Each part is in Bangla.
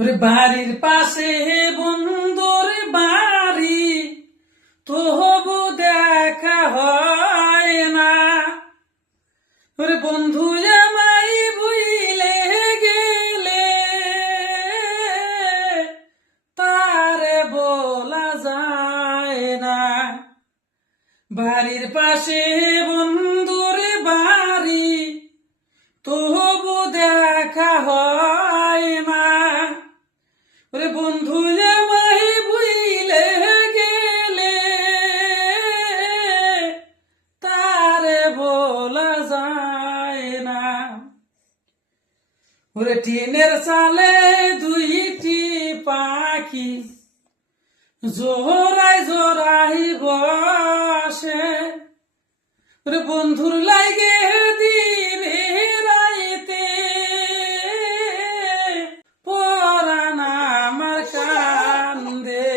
ওরে বাড়ির পাশে বন্ধুর বাড়ি, তবু দেখা হয় না। ওরে বন্ধু আমায় ভুলে গেলে তারে বলা যায় না। বাড়ির পাশে বন্ধুর বাড়ি, তবু দেখা হয় না। ওরে বন্ধু আমায় ভুলে গেলে তারে বলা যায় না। ওরে টিনের চালে দুইটি পাখি জোড়ায় জোড়াই বসে। ওরে বন্ধুর লাগে দিনে রাইতে পরাণ আমার কান্দে।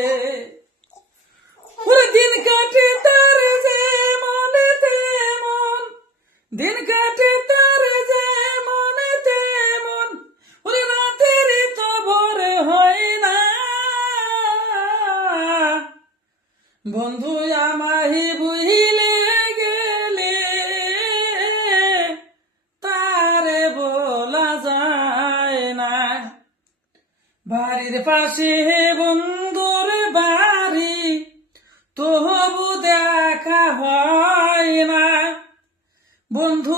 ওরে দিন কাটে তার যে মনে তেমন, দিন কাটে তার যে মনে তেমন, ওরে রাতের তো ভোর হয় না। বন্ধু আমায় ভুলে গেলে তারে বলা যায় না। বাড়ির পাশে বন্ধুর বাড়ি, তবু দেখা হয় না। বন্ধু